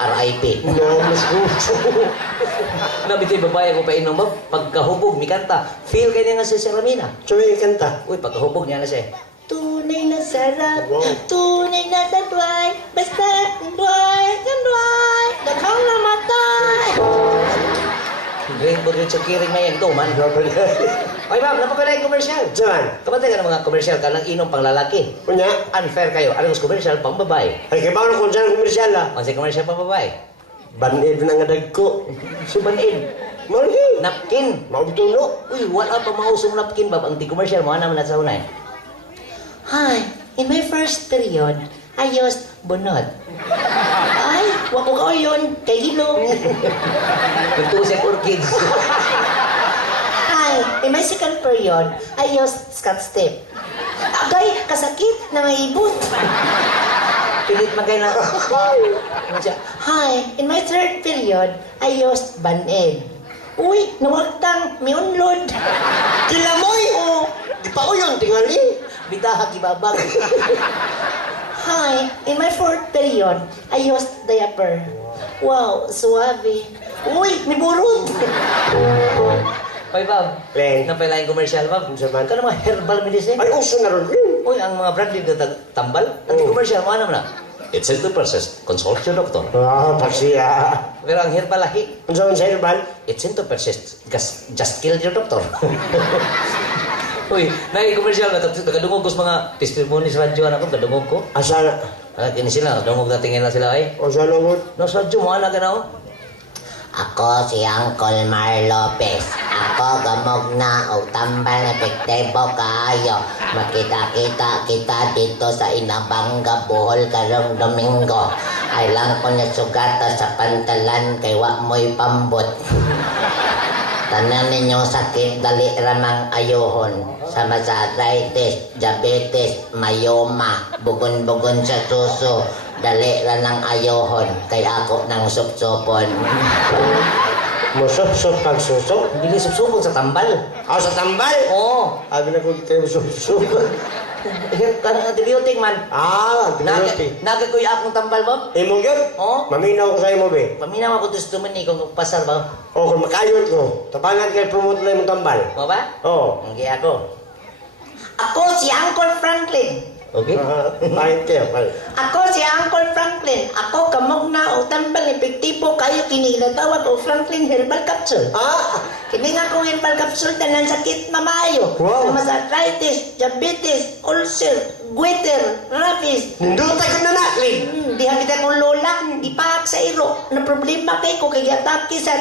RIP. No, mas gusto. Nabito'y babae ko pa inom mo, pagkahubog, mi kanta. Feel kayo nga si Ramina. Sabi yung kanta. Uy, pagkahubog niya na siya. Tunay na sarap, Wow. tunay na dadway, basta kandway, daghang namatay. Green po rin sa kiring na yan, man. Ay, ma'am, napakala yung komersyal. Saan? Kapatid ka ng mga komersyal ka lang inom pang lalaki. Kunya? Unfair kayo. Ano mas komersyal pang babae? Ay, kaya ba kung saan komersyal ah? Ang si komersyal pang babae? Banid na nga dagko. Subanin. Mali. Napkin. Mautuno. Uy, wala pa mausong napkin, bab. Ang di komersyal mo, naman na sa unay. Hi, in my first period, I used bunod. Ay, wako ka yun, kay Hilo. Nagtusik orchids. Hi, in my second period, I used Scotch tape. Agay, kasakit na may ibot. Pilit magay na. Hi, in my third period, I used Band-Aid. Uy, nawagtang, may unlod. Kilamoy! Oh, Di pa ko yung tingali. bitaha kibabag. Hi, in my fourth period, I used diaper. Wow, suave. Uy, may burot. Hoy, Bob. Len. Napailaing commercial, Bob. Sa man? Ka mga herbal medicine. Ay, uso na ron. Uy, ang mga brand nito tambal. Ang commercial, mo ano na? It's in the process. Consult your doctor. Ah, pagsiya. Pero ang herbal lahi, Kung saan sa herbal? it's in the process. Just kill your doctor. Uy, nai-commercial na. Tagadungog ko sa mga testimony sa radyo. Ano ko, kadungog ko. Asa na? Kini sila, kadungog na tingin na sila ay. O saan mo? Nasa radyo mo, anak ka na oh. Ako si Uncle Mar Lopez. Ako gamog na o tambal na epektibo kaayo. Makita-kita kita dito sa Inabanga, Bohol karong Domingo. Ay lang ko niya sugata sa pantalan kay wa mo'y pambot. Tanan ninyo sakit dali ramang ayohon. Sama sa arthritis, diabetes, mayoma, bugon-bugon sa suso. Dali ra ng ayohon kay ako ng supsupon. Musup-sup pagsusok? Hindi supsupon sa tambal. Ah, sa tambal? Oo. Sabi na ko kayo musup-sup. Kanang antibiotic man. Ah, antibiotic. Nagakoy akong tambal ba? Imong yun? Oo. Maminaw ko sa imo, be. Paminaw ako gusto man ni kung pasar ba? O, kung makayot ko, tabangan kayo promote na imong tambal. Mo ba? Oo. Hindi ako. Ako si Uncle Franklin. Okay? Pahit kayo, pahit. Ako si Uncle Franklin. Ako kamog na o tambal epektibo kayo kinilatawag o Franklin Herbal Capsule. Ah! Kini nga kong herbal capsule tanan sakit na maayo. Wow. Sama sa arthritis, diabetes, ulcer, goiter, rabies. Nindutay ko na naklin. Di habita kong lola, ipaak sa iro. Na problema kay ko kay atake sa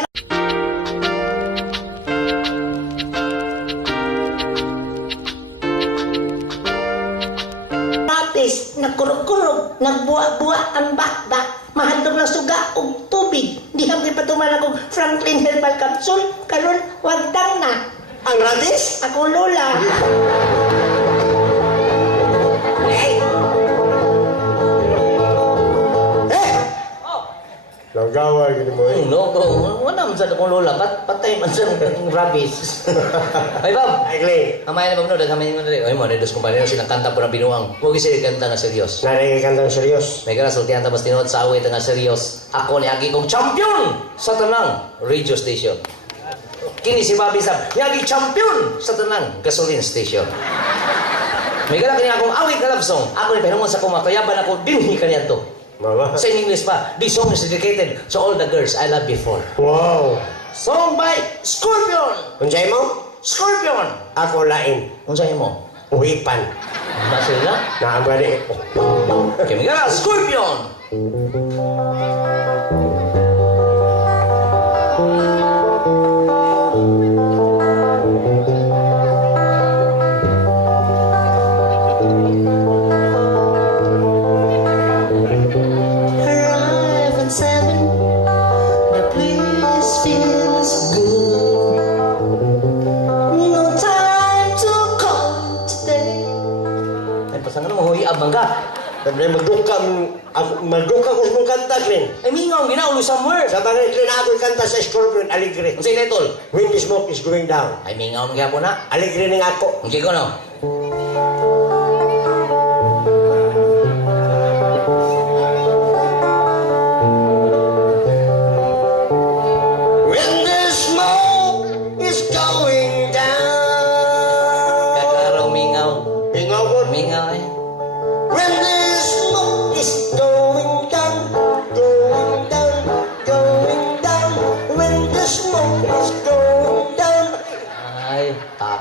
rabies, nagkurog-kurog, nagbuwa-buwa ang bakbak. Mahandog ng suga o tubig. Di habita pa tuman akong Franklin Herbal Capsule. Karon, wagdang na. Ang radis? Ako lola. Eh! Oh. Nagawa, gini mo eh. No, wala man sa akong lola. Patay man sa rabies. Ay, Bob. Ay, Clay. Kamay na Bob, kamay na rin. Ay, mo, dos kumpanya silang kanta po na binuang. Huwag isa kanta na seryos. Naray kantang serios. May gara sultihan tapos tinuot sa awit nga seryos. Ako ni agi kong champion sa tanang radio station. Kini si Bobby Sab, yagi champion sa tanang gasoline station. May gara kini akong awit na love song. Ako ni pinungon sa kumakayaban ako dinhi kaniya to. Mama. Sa English pa, this song is dedicated to all the girls I loved before. Wow. Song by Scorpion! Unsay mo? Scorpion! Ako lain. Unsay mo? Uhipan. Nasa nila? Naabali. Kami gara, Scorpion! Arrive at 7. The place feels good. No time to call today. Ay, pasangan mo, huy, abang ka. Sabi magduka ko sa mong kanta, Clint. Ay, mingaw, ginaulo somewhere. Sa bagay, Clint, ako yung kanta sa Scorpion, Alegre. Ang sige, tol. When the smoke is going down. Ay, mingaw, mga po na. Alegre ng ako. Ang sige ko, no?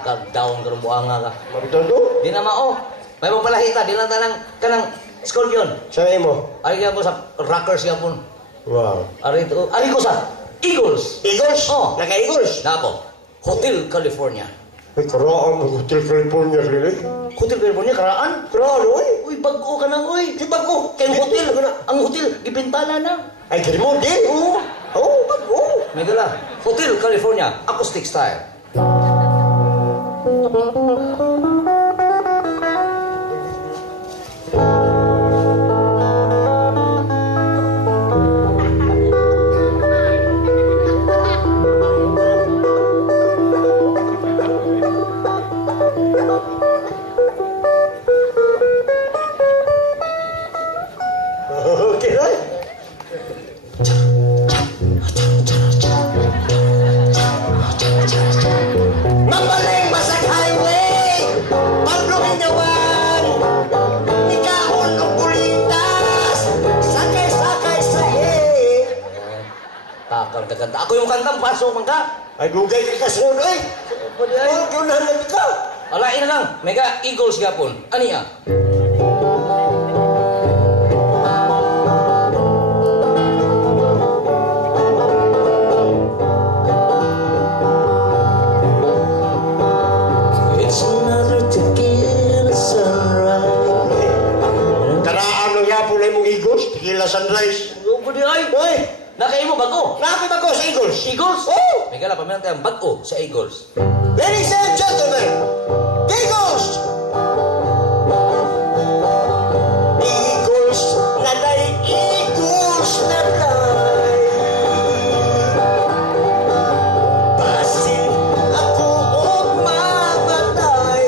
kag down karong buanga ka. Magtuto? Di na mao. May magpalahita di lang tanang kanang Scorpion. Sa mo? Ari gyapon sa Rockers gyapon. Wow. Ari ko sa Eagles. Eagles? Oh. Naka-Eagles? Nako. Hotel California. Ay, karaan ng Hotel California, Lili. Hotel California karaan? Karaan, oy. Uy, bago ka nang uy. Di ba ko? Kaya ang hotel gipintana na. Ay, kaya mo, di. Oo. Oo, bago. May dala. Hotel California, acoustic style. Okay, right? Mabaling basag highway, pagluhin nyawan, ikahon ang kulitas, sakay-sakay sa Takal ka kanta. Ako yung kantang pasok man ka. Ay, gugay ka kasunod, ay. Pwede ay. Oh, yun na ka. Alain na lang. Mega Eagles gapon. Ani ya? It's another tequila sunrise. Karaan ng yapon ay mong Eagles, Tequila Sunrise. Pwede ay. Ay, Nakain mo bago. nakapit ako sa Eagles. Eagles? Oh! Mega lang paminang tayong bago sa Eagles. Ladies and gentlemen, Eagles! Eagles na day, Eagles na day. Basin ako og mamatay.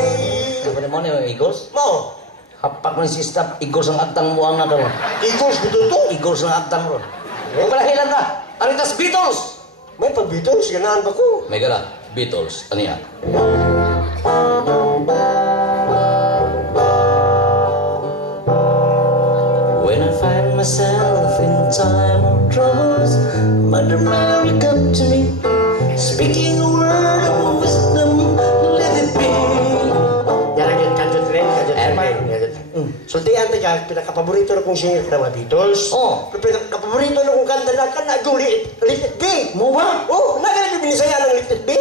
Ano mo na yung Eagles? Mo, Hapak mo si staff. Eagles ang agtang mo ang nakaroon. Eagles dito to. Eagles ang agtang ron. Palahilan ka. Aritas Beatles! May pag-Beatles, ganahan ba ko? Mega lang. Beatles. Ano yan? When I find myself in time of troubles, Mother Mary come to me, speaking a word of wisdom, let it be. Yan ang kanjot rin, Emma. Sultihan ta ka, pinakapaborito na kong singer ka mga Beatles. Oh. Pinakapaborito na kong kanta na ka na Let It Be. Mo ba? Oh, nagalit yung binisaya ng Let It Be.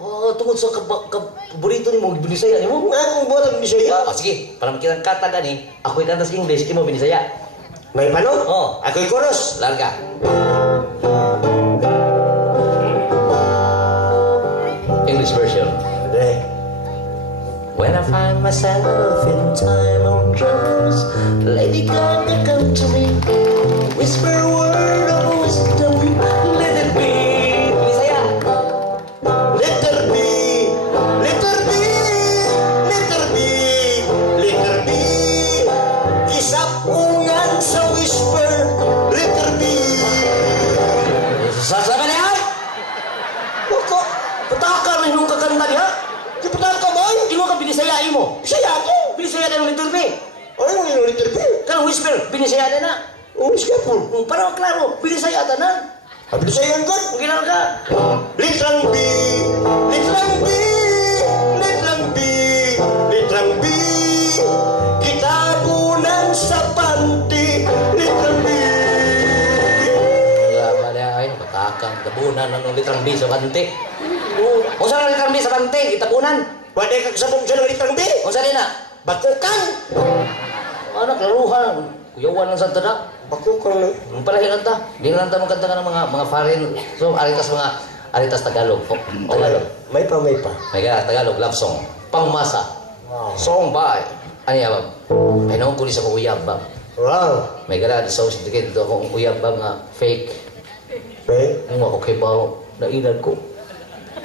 Oh, tungkol sa kaborito ni mo, binisaya ni mo. Ang buhat ang binisaya. Ah, sige, para makita kata gani, ako'y kanta sa English, imo binisaya. May pano? Oh. Ako'y chorus. Larga. English version. Ade. When I find myself in time of troubles, Lady Gaga come to me, whisper a word of wisdom, let it be. Bisaya. Let her be. Let her be. Let her be. Let her be. Isapungan sa whisper. Let her be. Sasama na yan? Ako, Pataka rin yung kakanta niya. kiputan ka ba? Imo ka binisaya imo. Bisaya ako. Binisaya na ng Little B. Ano yung Let her be? Kanang whisper, binisaya na na. Umis ka po. Para klaro, binisaya ta na. Abi saya God. Kung kailangan ka. Litlang B, litlang B, litlang B, litlang B. Kitabunan sa panty, litlang B. Wala na ay, patakang tabunan ng litrang B sa bante. O saan ang litrang B sa bante? Itabunan. Wala kang sabong siya ng litlang B. O saan na? Bakukan. Anak, laruhan. Kuyawan ng santa na. Bakukan na. Ang palahiran ta. Di na lang ta magkanta ka ng mga foreign. So, aritas Tagalog. Tagalog. May pa, may pa. May ka, Tagalog, love song. Pangmasa. Wow. Song by. Ano yan, bab? Ay, naman kulis ako uyab, bab. Wow. May gara, di sa usik dito akong uyab, bab, nga fake. May, Ano ako kay bao na edad ko.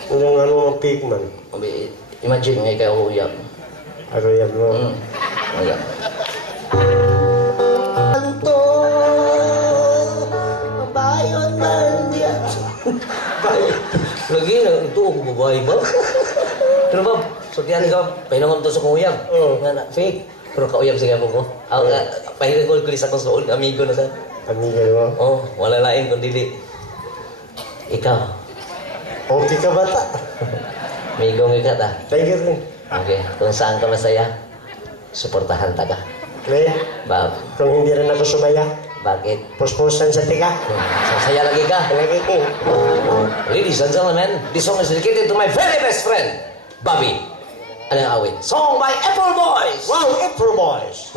yung ano ng pig man. Imagine nga ikaw uyab. Ano yan mo? Wala. Anto, mabayon man diyan. Lagi na, ito ako babae ba? Pero ba, sortihan ka, pahinangon to sa kong uyab. Oo. Nga na, fake. Pero kauyab siya po ko. Ako, pahinang ko kulis akong soon, amigo na sa. Amiga mo. Oh, wala lain kung dili. Ikaw. Okay ka bata? Migong ikat ah. Thank you, Rin. Okay, kung saan ka masaya, suportahan taga. Rin, Bab, kung hindi rin ako sumaya, bakit? puspusan sa tiga. Sasaya lagi ka. Lagi ko. Ladies and gentlemen, this song is dedicated to my very best friend, Bobby. Ano yung awit? Song by Apple Boys! Wow, April Boys.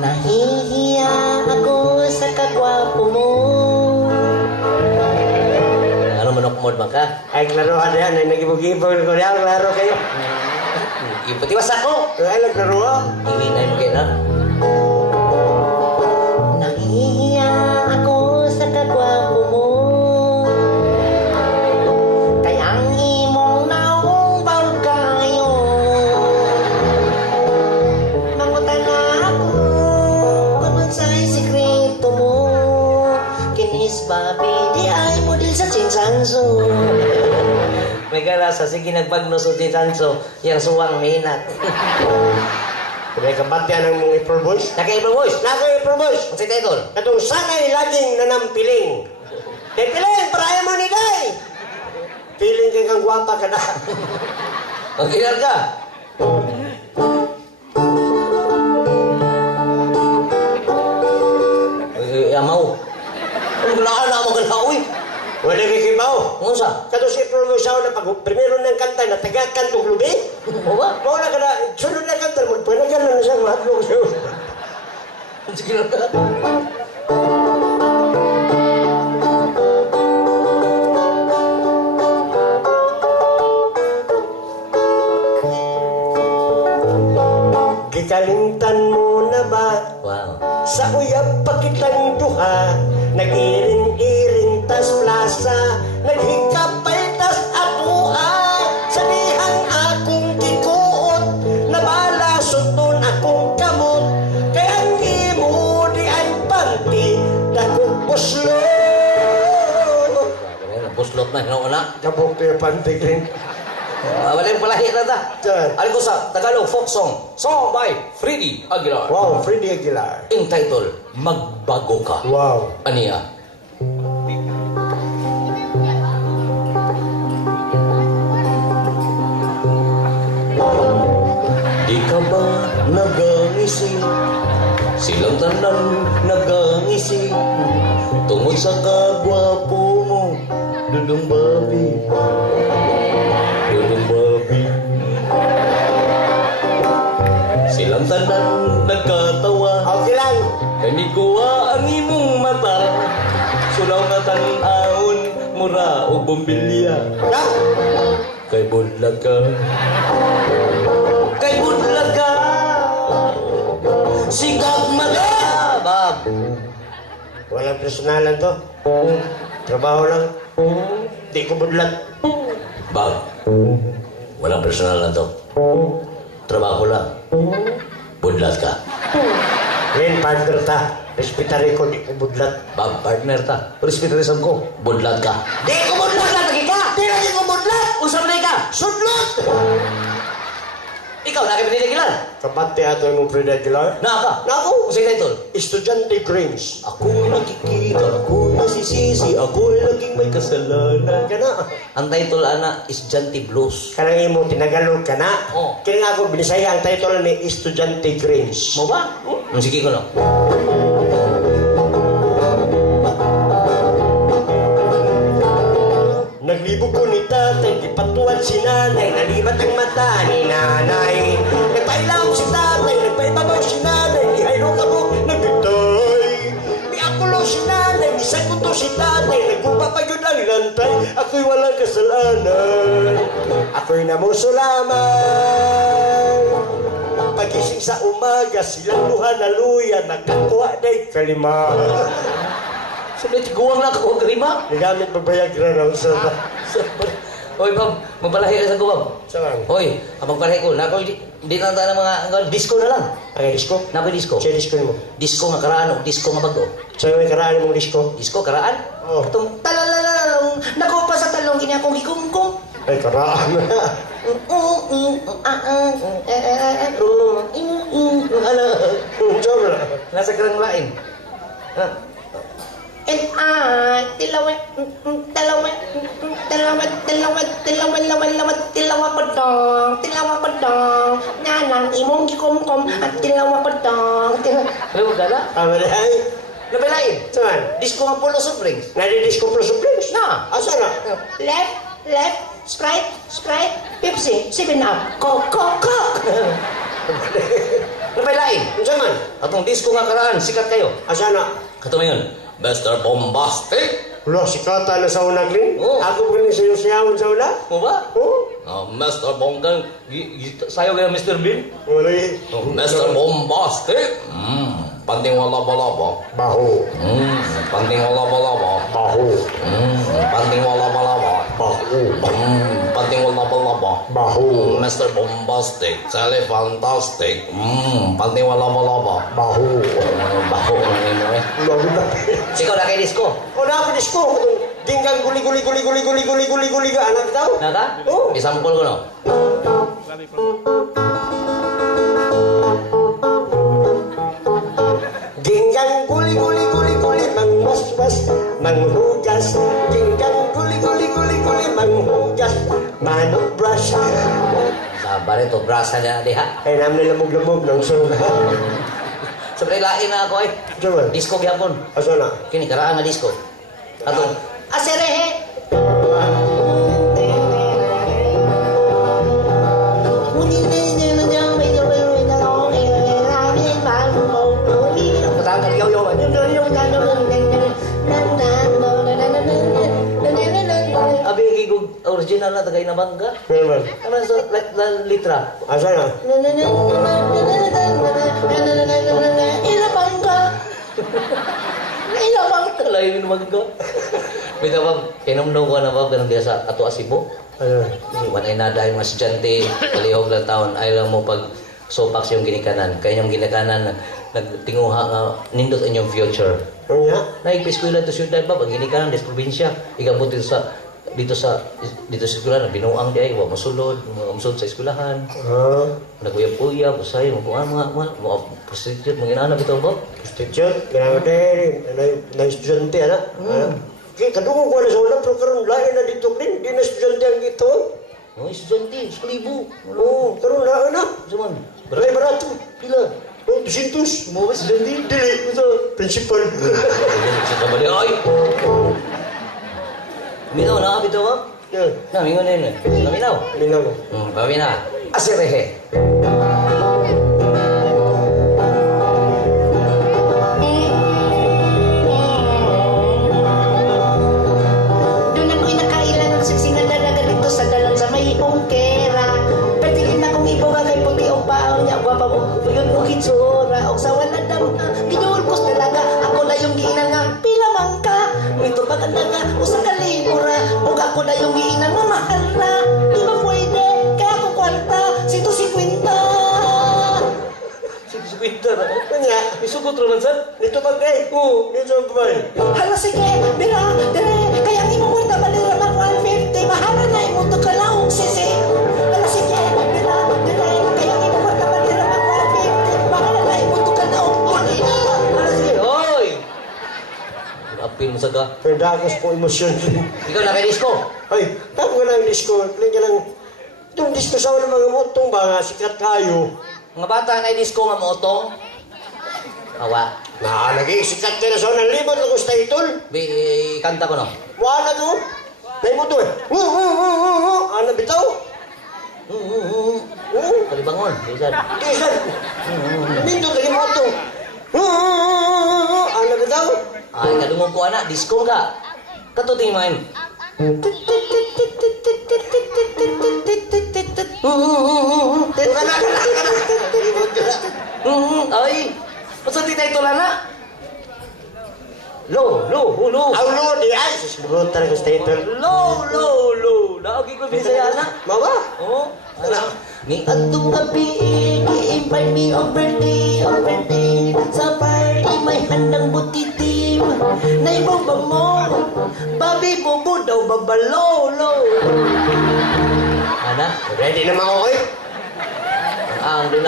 Nahihiya ako sa kagwapo mo. Ano manok-mod man ka? Ay, klarohan yan. Ay, nagibog-ibog ko yan. Klaro kayo. Ipatiwas ako! Ay, naglaro ako. Iwinay mo kayo na. Nahihiya ako sa kagwapo mo. Kayang imong naong kayo. Mangutang na ako tungkol sa'y sikreto mo. Kinis babi, di ay mo din sa chinsanso. May garasa, sige nagbagno sa Titanso, yung suwang minat. Kaya kabati yan ang mong April Boys. Naka-Apple Boys! Nako, April Boys. Ang si Title? Katong sanay laging nanampiling. Tipiling, paraya mo ni Day. Piling kay kang gwapa ka na. Ang kinar ka! Amaw. Ang galaan na mo galaoy. Wala kikibaw. Ano sa? Katong si April Boys ako na pag primero ng kanta na taga-kantong lubi. Ano ba? Mao na ka na, sunod na kanta, magpanagan na siya, mahadlong siya. Ang si kinar ka? Gikalimtan mo na ba? Wow. Sa uyab pa kitang duha, nag-iring-iring tas plaza, naghikapay tas atua, sanihang akong gikuot, nabalasot nun akong kamot, kaya ang imo di ay panti, dakong puslo. Puslot na, hinauna. Kabok to yung panti, Green. Walang palahi na ta. Saan? Alin ko sa Tagalog folk song. Song by Freddy Aguilar. Wow, Freddy Aguilar. Entitled, Magbago Ka. Wow. Aniya? Di ka ba nagangising? Silang tanan nagangising. Tungod sa kagwapo mo, Dudong Bobby. Dudong Bobby. Silang tanan nagkatawa. Okay lang. Kanikuha ang imong mata. Sulaw nga tan-aon, mura o bombilya. Ha? Kay budlag ka. Kay budlag ka. Sigag mata. Bab. Walang personalan to. Trabaho lang. Di ko budlat. Bab. Walang personal na to. Trabaho lang. Budlat ka. Ngayon, partner ta. Respetary ko, di ko budlat. Bab, partner ta. Respetarisan ko. Budlat ka. Di ko budlat lagi ka! Di lagi ko budlat! Usap na ka. Sudlot! Ikaw, nakipinigilan. Kapati ato yung Freddy Aguilar. Na ka. Naku! Usay title. Estudyante Grange. Ako nakikita, ako nasisisi, ako laging may kasalanan. Kana. Ang title, ana, is Janty Blues. Kanang imo tinagalog ka na. Oo. Kaya nga ako binisaya ang title ni Estudyante Grange. Mo ba? Sige ko no. Naglibog ko ni tatay, ipatuwan si nanay, nalibat ang mata ni nanay. Nagpailaw si tatay, nagpaibabaw si nanay, ni hayro ka mo, nagitay. May akulo si nanay, ni saguto si tatay, nagkumpa pa yun ang lantay, ako'y walang kasalanan. Ako'y namuso lamang. Pagising sa umaga, silang luha na luya, nakakuha na'y kalima. Sabi, tiguang lang ako, grima. Nagamit magbayag na raw sa... Oy, Bob, magpalahi ka sa ko, Bob. Saan? Oy, magpalahi ko. Nako, di na ng mga disco na lang. Ang disco? Nako, disco. Siya disco mo. Disco nga karaan o disco nga bago. So may karaan mong disco? Disco, karaan? Oo. Itong talalalalong, nako pa sa talong, kini akong gikumkum. Ay, karaan na. Ano? Sobra. Nasa karang lain. tilawa ko dong, nanang imong gikumkum at tilawa ko dong. Ano ka na? Tama na ay. Napalain. Saan? Disco ang Polo Springs. Nadidisco plus plus. Na. Asa na? Left, Sprite, Pepsi, 7-Up, Coke. Napalain. Unsa man? Atong disco nga karaan, sikat kayo. Asa na? Kato ngayon, Mr. Bombastic. Wala, sikata na sa unag rin. Oo. Ako galing sayo-sayawon sa una. Mo ba? Oo. Mr. Bonggang, sayo kaya Mr. Bean? Wala eh. Mr. Bombastic. Panting wala balaba. Baho. Panting wala balaba. Baho. Panting wala balaba. Baho. Panting wala balaba. Baho. Mr. Bombastic, sali fantastic. Panting wala balaba. Baho. Baho ang ino eh. Lago na. Sikaw na kay disco. O na ako disco. Dinggang guli ka. Anak tao? Naka? Oo. Isampol ko no. Ginggang guli mangwas manghugas. Ginggang guli manghugas manubrush. Sabar ito, brasa na diha. Ay namin na lamog-lamog ng sunga. Sabi lain na ako eh. Diyan. Disco gyapon. Asa na? Kini karaan nga disco. Ato. Aserehe. Patang kaligaw yo. Abi gigog original na tagay na bangga. Meron. Ano sa litra? Asa na? Lain yung bangga. Bita ba, kinamdaw ko na ba, ganun diya sa ato asibo? Ano? Iwan ay nada yung mga estudyante, kalihog lang taon, ay lang mo pag sopax yung ginikanan. Kaya yung ginikanan, nagtinguha nga, nindot inyong future. Ano nga? Naipiskwila to siyudad ba, pag ginikanan, des probinsya, igabot dito sa eskwelahan, binuang di ay, wa masulod sa eskwelahan. Naguyab-uyab, usay, mga prostitute, mga inanap ito ba? Prostitute, kailangan na estudyante, anak. Kaya kadungo ko na sa una, pero karoon lain na dito din. Di na estudyante ang ito. Mga estudyante, 1,000. Oo, karoon lain na. Saman, Balay barato. pila. 200. Mga estudyante, Dili, ito, principal. sa kabali, ay! Minaw na, bito ba? Yan, Namingon na yun eh. Naminaw. linaw ko. Pamina. Asirehe. Doon ako'y nakailan ng siksing na dalaga dito sa dalang sa may ongkera. Pertigin na kong ibuga kay puti o pao niya. Wapa mo yun o kitsura. O sa wala daw na ginulkos dalaga. Ako na yung giinan nga pila mangka. Mito ba kandaga o sa kalibura. O ako na yung giinan nga mahal na. Di ba pwede? Kaya ako kwarta. 150. Sige, kwinta na. Kanya, Isugot naman sa. dito ba kay? Oo, dito ang babae. Hala sige, bira, dire, kaya di mo kwarta balira mag 150, mahala na imo to kalaong sisi. Hala sige, bira, dire, kaya di mo kwarta balira mag 150, mahala na imo to kalaong ulina. Hala sige. Hoy! Apil mo sa ka. Pero dagos po emosyon. Ikaw na kay disco. Ay, tapo ka lang disco. Lagyan lang. Itong disco sa mga motong ba nga, sikat kayo. Mga bata na disco nga mootong. Awa. Lagi, sikat ka na sa unang libot. Lagos na itol. Kanta ko no. Wala to. May mo to eh. Ano bitaw? Kalibangon. Bisan. Isan. Minto lagi mo to. Ano bitaw? Ay, kadungog ko anak. Disco ka. Katuting mo yun. Ay, masa titay ito lana? Lo. Aulo di ay. Susunod talaga sa stator. Lo. Naagi ko bisaya na. Mawa. Oh, ano? Ni atong gabi, i-invite me on birthday. Sa party may handang butitim. Naibaba mo, babi bubu daw babalolo. Ana, Ready naman ako eh. ang doon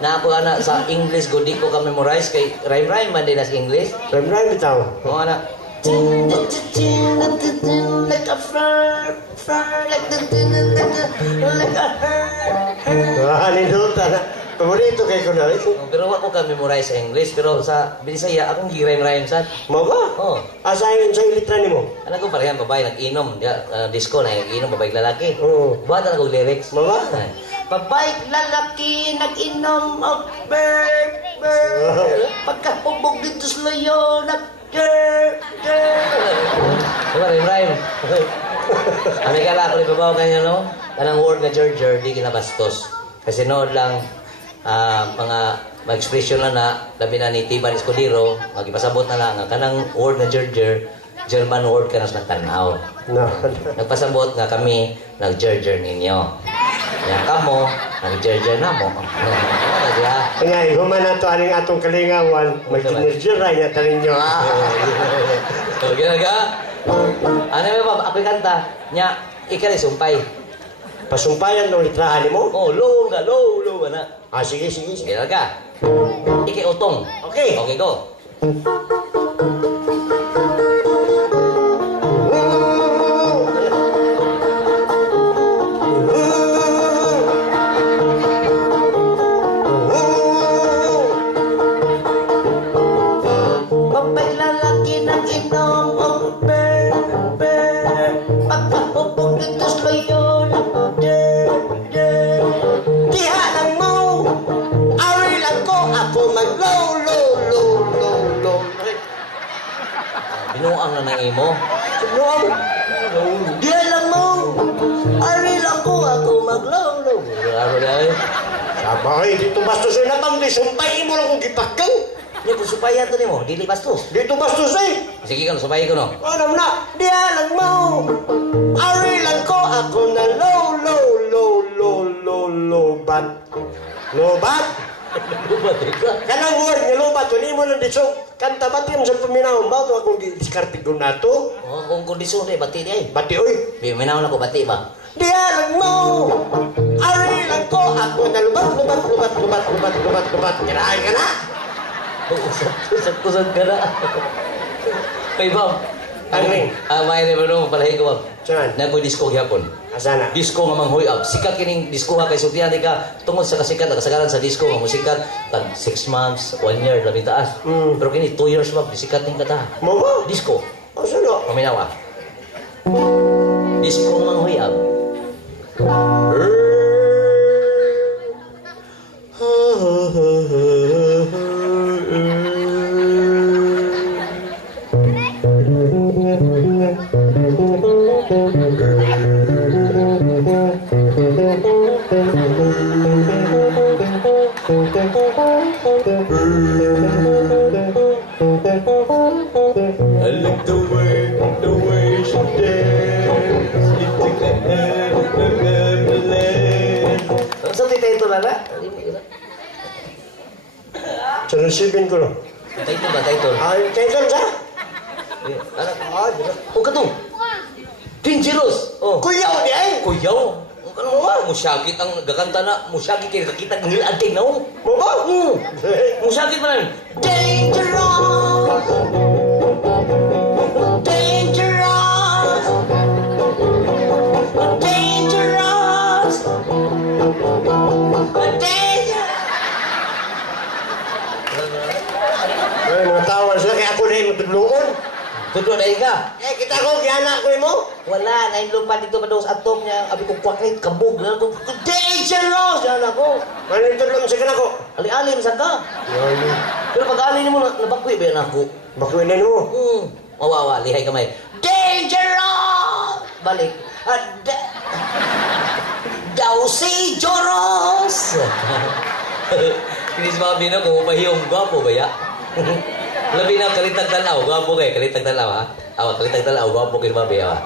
na ako ana sa English, good di ko ka memorize kay rhyme man din sa English. Rem bitaw. O ana, Like a fur, like a Nindot na. Paborito kay ko na. Pero ako ka memorize sa English, pero sa Bisaya akong girime-rime sa. Mo ba? Oh. Asahin sa litra nimo. Ano ko parehan babae nag-inom, disco na nag-inom babae lalaki. Oo. Buhat na ko lyrics. Mo ba? Babae lalaki nag-inom of bird. Pagkahubog dito sa loyo Diba, rhyme. Ang ikala ko ibabaw kanya, no? Kanang word na George, di kinabastos. Kasi noon lang, mga expression na labi na ni Tiban Escudero, magipasabot na lang, kanang word na George, German word ka na sa nagtanaw. No. Nagpasabot nga kami, nag-George ninyo. Yan kamo, nag-George na mo. Kaya, human na to aning atong kalingawan, mag-energy na tanin nyo, ha? So, ginaga? Ano ba, ako'y kanta, nya, ikali sumpay. Pasumpayan ng litrahan mo? Oh, low, na. Ah, sige, sige, sige. Ginaga? Iki utong. Okay. Okay, go. Babae lalaki nag-inom of pagkahubog dito sa loyo Diha lang mo! Ari lang ko! Ako mag-low, low, low, low, low. Binuang na ng imo. Low! Diyan lang mo. Ari lang ko ako maglaw-law. Ano na eh? Sabay, dito bastos ay natang sumpay mo lang kung gipakang. Hindi ko supaya ito mo. Dili bastos. Dito bastos ay. Sige ka, supaya ko no. Alam na, diha lang mo! Ari lang ko! Ako na low, low, low, low, low, lobat. Lobat? Bumati ka. Kanang word nga lobat, yun mo lang dito. Kanta ba't yung sa paminahon ba? Ito akong discarte ko na to. Oh, kung kondisyon eh, bati di ay. Bati, oy! Minaw na ko bati ba? Diha lang mo! Ari lang ko! Ako na lubat, lubat, lubat, lubat, lubat, lubat, lubat. Kirahin ka na! Usap-usap ka na. Kay Bob. Ano rin? May naman mo, palahin ko Bob. Saan? Nagpo-disco gyapon. Asana? Disco nga manghoy-up. Sikat kining disco ha kay sultihan ka tungod sa kasikat kasagaran sa disco nga musikat tag 6 months, 1 year labi taas. Pero kini 2 years ba sikat ning kata. Mo ba? Disco. Asana? Paminawa. Disco nga manghoy-up. I like the way she dance. It's like a heaven. Sa tita ito na. Sinusipin ko lang. Tita ba tita? Ay, kayo sa? Anak, oh katong. Dangerous. Oh. Kuyaw di ay! Kuyaw. Ano ba? Musyagit ang gakanta na. Musyagit kayo kakita ng ngilading na oh. Mo ba? Musyagit man. Dangerous. Dangerous. Dangerous. Dangerous. Ay, mga tawar sila kaya ako na yung matudloon. Tudlo na ka. Eh, kita ko, gihana ko mo. Wala, nainlupa dito pa daw sa atom niya. Abi ko kwakit, kabog na ako. Dangerous! Yan ako. Ano yung tudloon sa kanako? Ali-alim sa ka. Pero pag ali mo, nabakwi ba yan ako? Bakuin na mo. Mawawa, lihay kamay. Dangerous! Balik. Daw si Joros! Kinis mga bina kung upahiyong gwapo ba ya? Labi na kalitag tanaw, gwapo kayo, kalitag tanaw ha? Awa, kalitag tanaw, gwapo kayo babi awa.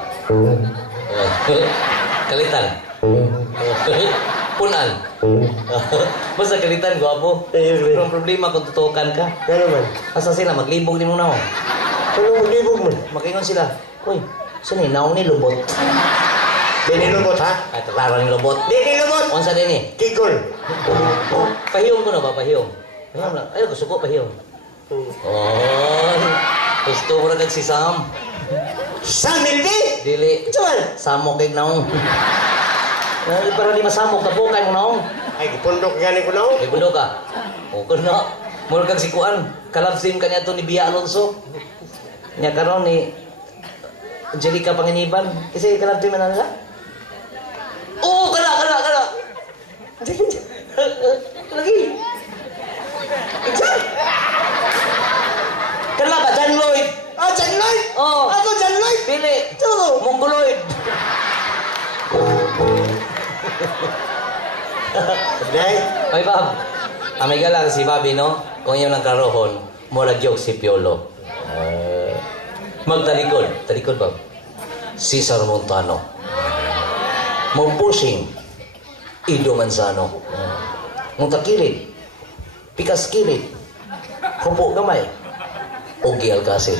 Kalitan. Punan. Basta kalitan, gwapo. Pero ang problema kung tutukan ka. Ano man? Asa sila, maglibog din mo na ako. Ano mo libog man? Makingon sila. Uy, saan naong ni lubot? Di nilubot ha? Ay, tataro ni lubot. Di nilubot! Unsa din eh? Kikol. Pahiyong ko na ba, pahiyong? Pahiyong lang. Ay, gusto ko pahiyong. Oh. Gusto mo na kag si Sam. Sam, hindi! Dili. Cuman! Samok kay naong. Para di masamok, kabukay mo naong. Ay, gipundok gani ko na. Ay, bundo ka. O, na. Mula kang sikuan. Kalabsim ka niya to ni Bia Alonso. Niya karon ni Angelica Panginiban. Kasi kalabsim na nila. Oo, kala. Lagi. Jan! Kala ba, John Lloyd? Ah, John Lloyd! Oo. Ako, John Lloyd! Dili. Ito! Mongoloid. Day, Ay, Bob. May galang si Bobby, no? Kung yung nagkaroon, mulagyog si Piolo. Magtalikod. Talikod, Bob. Cesar Montano. Pushing. Ido Manzano. Takilid. Pikas kilid. Hupo gamay. Ogi Alcacid.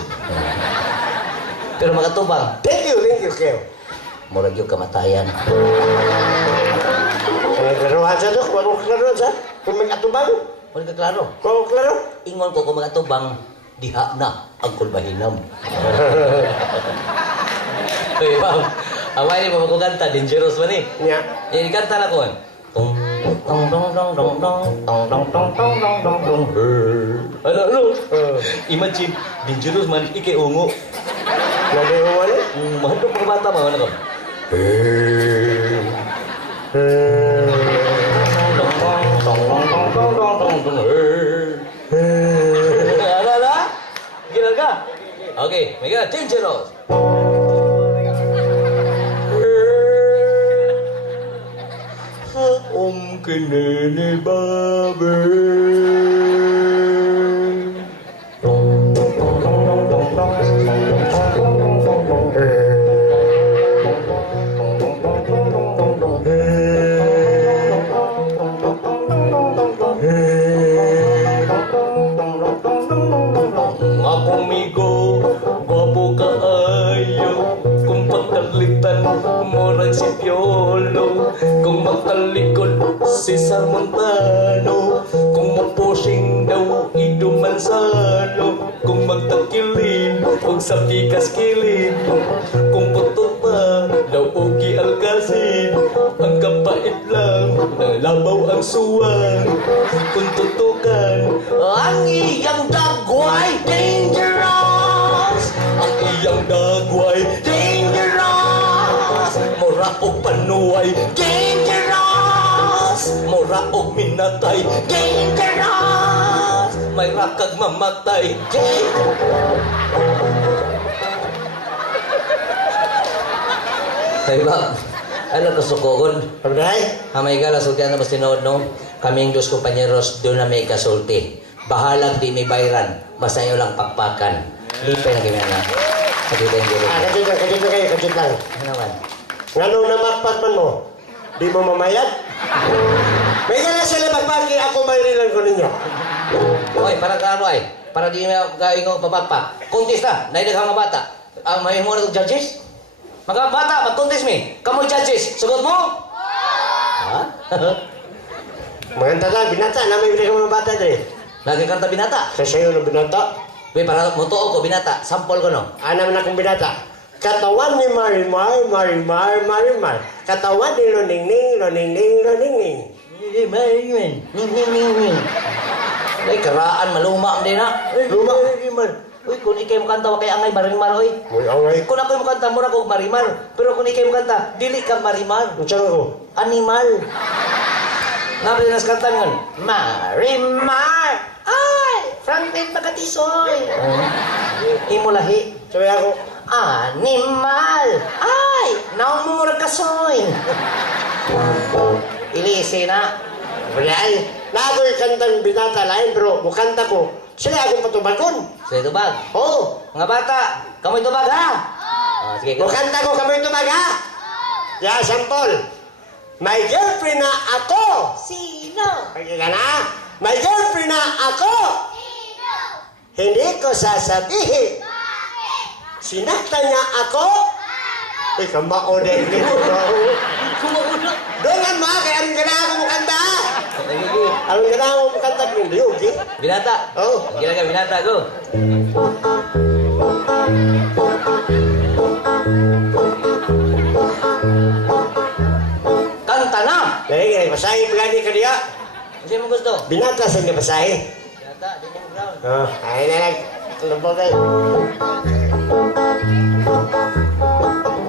Pero makatubang, thank you, Keo. mulagyog kamatayan. Klaruhan sa dok, wala kong klaruhan sa. Kung may atubang, Wala ka klaro. wala kong klaro. Ingon ko kung makatubang, diha na ang kulbahinam. Uy, Bob. Away ni kanta, dangerous man eh. Nya, Yan, ikanta na ko. Tong tong tong tong tong tong tong tong tong tong tong tong tong. Ano? Imagine, dangerous man, ike ungo. nadihuwan eh. Mahadok mga bata mo, ano ko? Ala? Gila ka? Okay, mega dangerous. Kinene babe. Makumigo, gwapo kaayo. Kung pagkalitan, murag si Piolo. Kung magtalikod, si Cesar Montano. Kung mapushing daw, Ido Manzano. Kung magtakilin, huwag sa pikas kilin. Kung putot pa, daw Ogi Alcacid. Ang kapait lang, nalabaw ang suwang. Kung tutukan, ang iyang dagway dangerous. Ang iyang dagway dangerous. Mura o panuway dangerous. Mura o minatay dangerous. May rakag mamatay dangerous. Hey, Bob. Ano ka sukukon? Pagday, Hamay ka, lasultihan na ba sinod, no? Kaming dos kompanyeros, doon na may kasulti. Bahalang di may bayran, basta nyo lang pakpakan. Lipay na kami na. Kadito yung guru. kadito kayo, kadito lang. Ano naman? Nganong namakpat man mo? Di mo mamayad? May gana sila magpaki, ako mayroon ko ninyo. Oy, para ka ano ay? Para di may kaingong papakpak. Kuntis na, naidaghang mga bata. May mo na judges? Mga bata, mag-contest mi. Kamoy judges, sugot mo? Ha? Maganda na, binata, namin binigay mga bata dali. Nagkakanta binata. Sa sayo na binata, Wait, para mutuo ko binata. Sample ko no. anam na akong binata. Katawan ni Marimar, Marimar, Marimar. Katawan ni Loningning, Loningning, Loningning. Ay, karaan, maluma din na. Luma. Uy, kung ikay mo kanta, wakay angay marimar, oy. Uy, away. Kung ako'y mo kanta, mura ko marimar. Pero kung ikay mo kanta, dili ka marimar. Ang tiyan ako. Animal. Nabi nas kanta ngon. Marimar! Ay! Franklin Pagkatisoy! Imo lahi. Sabi ako, Animal! Ay! Naumurag kasoy! Ilisi na. Bray, nagoy kantang binata lain bro, mukanta ko. Sila akong patubagon. Sa ito bag. Oo. Mga bata, kamoy tubag ha? Sige, Mukanta ko kami tubag ha? Ya, sampol. May girlfriend na ako. Sino? Pagka ka na. May girlfriend na ako. Hindi ko sasabihin. Sinaktan niya ako. Uy, kamao na hindi ko Kumuuna. Doon mo, kaya aring ka na ako mukanta. Aring ka na ako mukanta. Hindi, okay? Binata. Oo. Ang gila ka, binata ko. gani ka diya. Kasi mo gusto? Binata sa nga basahe. Yata, di mo ground. Oh, ay na lang. Lubog ay.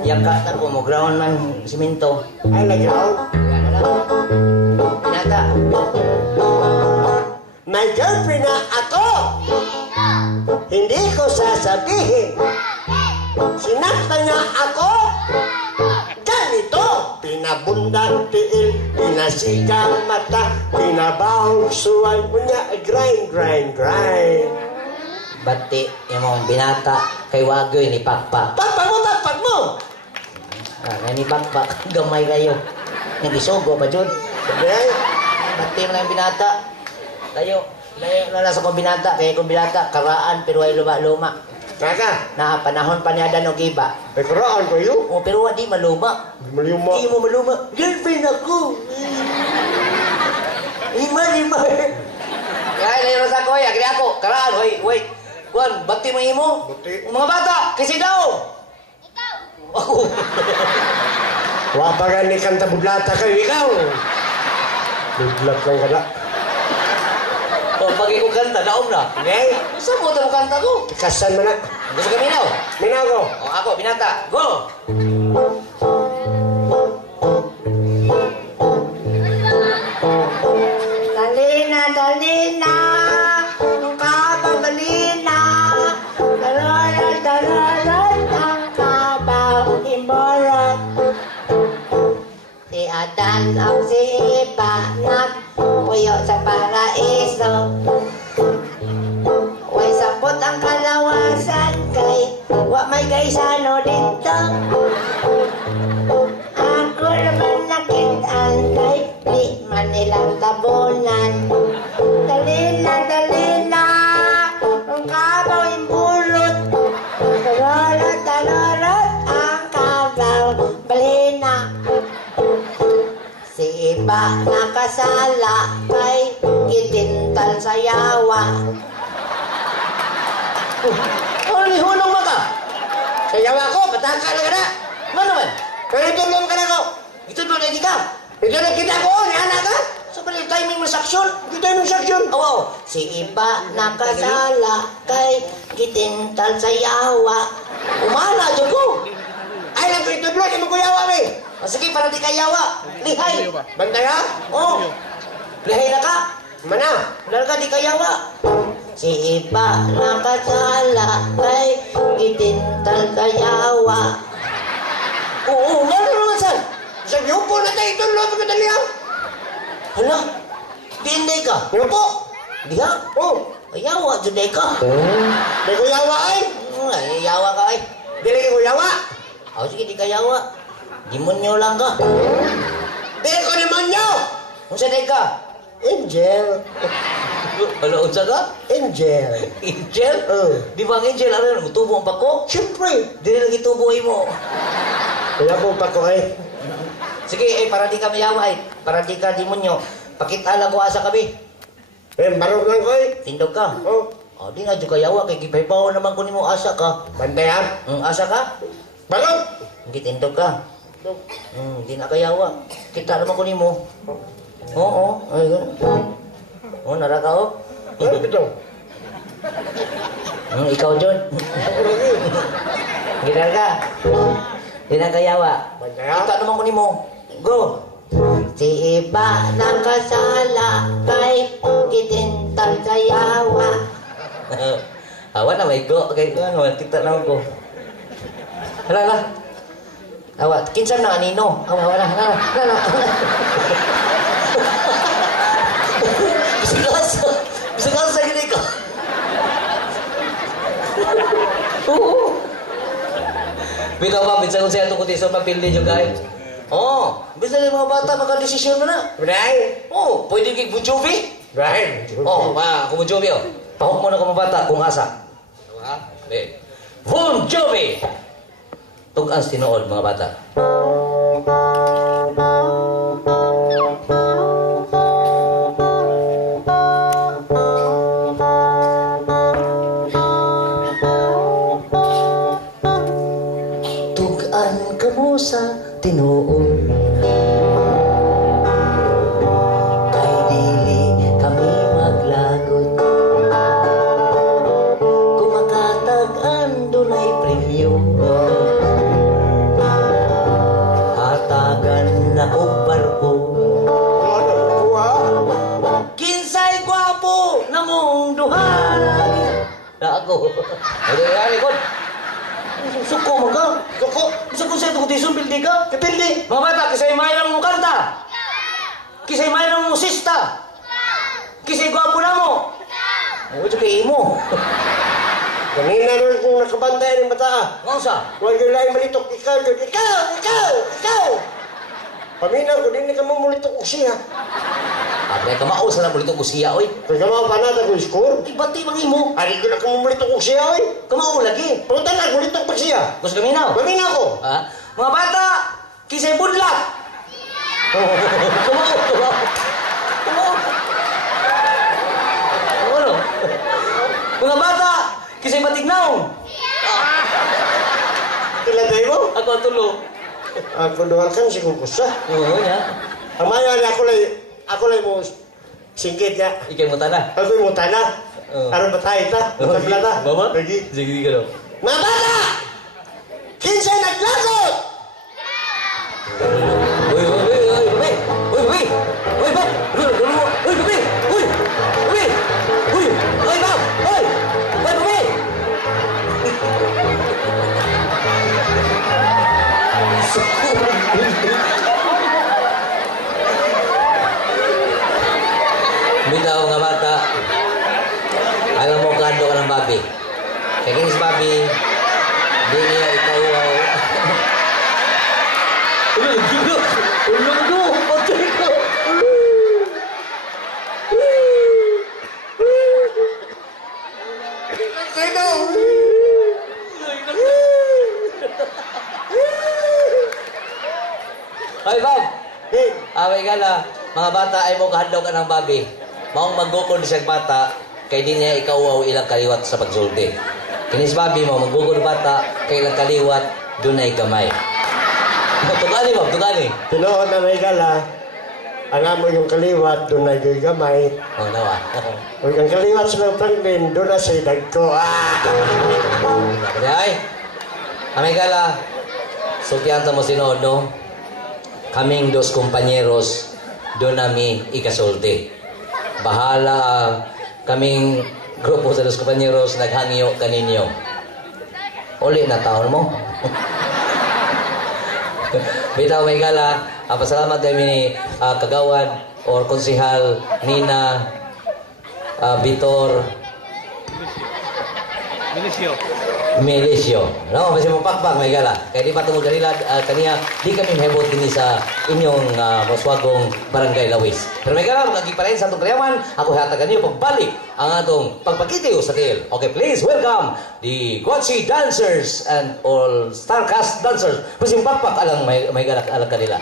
Yaka na po mo ground man siminto. Ay, nag-ground. Yan na lang. Pinata. May girlfriend na ako. Hindi ko sasabihin. Sinaktan niya ako. Ganito. Pinabundan tiil, pinasigang mata, pinabawsuan mo niya, grind, grind, grind. Bati, yung mga binata kay Wagoy ni Pakpak. Takpak mo, takpak mo. Ah, ni Pakpak, gamay kayo. Nagisugo pa, Jud. Okay? Bati mo na yung binata. Layo na nasa kong binata. Kaya kong binata, karaan, pero ay luma-luma. Kaka, Na panahon pa niya dan og iba. may kuraan ko yun. O, pero di maluma. Maliyuma. Di mo maluma. Girlfriend ako. Lima. Kaya layo sa ko, agri ako. Karaan, hoy. Kuan, bati mo imo. Bati. Mga bata, kasi daw. Ako. Wapagan ni kanta budlata kayo, ikaw. Budlat lang ka na. O, pag ko kanta, daom na. Okay? Saan mo ito kanta ko? Tikasan mo na. Gusto ka minaw? Minaw ko. O, ako, binata. Go! Dalina, ang kabaw dalina, dararat ang kabaw imorot. Si Adan ang si Eva nagpuyo sa paraiso. Way sapot ang kalawasan kay wa may kaisano dito. Ako naman nakitaan kay di man nilang tabunan. Dalina, ang kabaw impulot. Dararat ang kabaw balina. Si iba nakasala kay gitintal sa yawa. Oh, lihunong ba ka? Sayaw ako, pataka lang ka na. Ano naman? Pero tulong ka na ko. Ito doon na di ka. Ito na kita ko, ni anak ka. Sa pala timing mo sa aksyon. Ito yung section. Oo. Si iba nakasala kay gitintal sa yawa. Umana, dyan ko. Ay, lang ko ito blog, yung kuyawa mi. O, sige, para di kayawa. Lihay. Bantay ha? Oo. Lihay na ka. Mana? Wala ka di kayawa. Si iba nakasala kay gitintal sa yawa. Oo, ano naman saan? Sa yupo na tayo, ito lang ko dalihan. Hala, dinday ka. Yupo. Diha. Oh. Kayawa, juday ka. May kuyawa ay. Ay, yawa ka ay. Dili ka kuyawa. O, sige, di kayawa. Demonyo lang ka. Dili ko naman nyo. Kung saan ka? Angel. Hala, unsa ka? Angel. Angel? Di ba ang angel? Ano, tubo ang pako? Siyempre. Dili lagi tubo mo. Kaya po pa ko ay. Sige, para di ka mayawa ay. Para di ka demonyo. Pakita lang ko asa kami. Barog lang ko ay. Tindog ka. Oh. O, di nga, di kayawa. Kay kipaypaw naman ko nimo asa ka. Bantay ha? Asa ka? Barog. Hindi tindog ka. Di na kayawa. Kita naman ko nimo. Oo. Ay, ganun. Oo, nara ka, oh. Ano ito? Ikaw, John. Gitar ka. Di na kayawa. Bantay ha? Kita naman ko nimo. Go. Si iba nakasala kay gitintal sa yawa. Awa na, may go. Okay, ano, kita naman ko. Hala. Awa, kinsan na anino. Awa na. Bisa ka sa gini ko. Oo. Bitaw ba, bisa kung siya tukot iso mapildi yung guys. Oo, bisa yung mga bata makadesisyon na na. Bray. Oo, pwede kay Bon Jovi. Bray. Oo, kung Bon Jovi, oh. Pahok mo na kung mga bata kung asa. Bon Jovi! Tugas tinuod mga bata. Tugan ka mo sa tinuod. namong duha. Na ako. Ay, kon. Suko mo ka? Suko sa itong tison, pildi ka? Kapindi. Mga bata, kisay may lang mong kanta. Kisay may lang mong musista. Kisay gwapo na mo. Ano ito kay imo? Kanina rin kung nakabantay ng bata. Ano sa? Huwag yung laing malitok. Ikaw! Paminaw ko, din ka mo mulitok ko siya. Abay, kamao sa nabulito ko siya, oy. Kung ka mga panata ko score, Ibati bang imo? ari ko na ka mo mulitok ko siya, oy. Kamao lagi. Punta na, mulitok pa siya. Gusto kami na. Paminaw ko. Ha? Mga bata, kisay budlat. Kumao. Ano? Mga bata, kisay matignaw. Tiladay mo? Ako ang tulo. Ako doon kan si kukusa. Oo niya. Ang maya niya, ako lay mo singkit niya. Ikay mo tana. Ako yung mutana. Oo. Aron ba tayo ta? Mutagla ta. Mama? Lagi. Sige ka daw. Mga bata! Kinsay naglakot! Uy, babe! Uy, babe! Uy, babe! Uy, babe! Uy, babe! Uy, babe! Bitaw nga bata, alam mo kando ka ng babi. Kaya kinis babi, di niya ikaw Ay, Bob! Hey, Away ka na, mga bata ay mo kahadlaw ka ng babi. Maong maggukod siyang bata, kay di niya ikaw ilang kaliwat sa pagsulti. Kinis babi mo, maggukod bata, kay ilang kaliwat, doon ay gamay. Tugani mo, tugani. tinuod na may gala. Alam mo yung kaliwat, doon ay gamay. Oh, nawa. Huwag ang kaliwat sa mga Franklin, doon na sa dagko. Kaya ay, amay gala, sukyan mo sinood, no? Kaming dos kompanyeros, doon nami ikasulti. Bahala kaming grupo sa dos kompanyeros, naghangyo kaninyo. Uli na taon mo. Bitaw may gala, pasalamat kami ni Kagawad or Konsihal Nina Vitor Milisio. No, kasi mapakpak may gala. Kaya di patungod kanila kaniya di kami mahibot din sa inyong maswagong barangay Lawis. Pero may gala, magkagiparayin sa atong kalayaman, ako hatagan niyo pagbalik ang atong pagpakitiw sa tiil. Okay, please welcome the Guachi dancers and all Starcast dancers. Kasi mapakpak alang may gala alang kanila.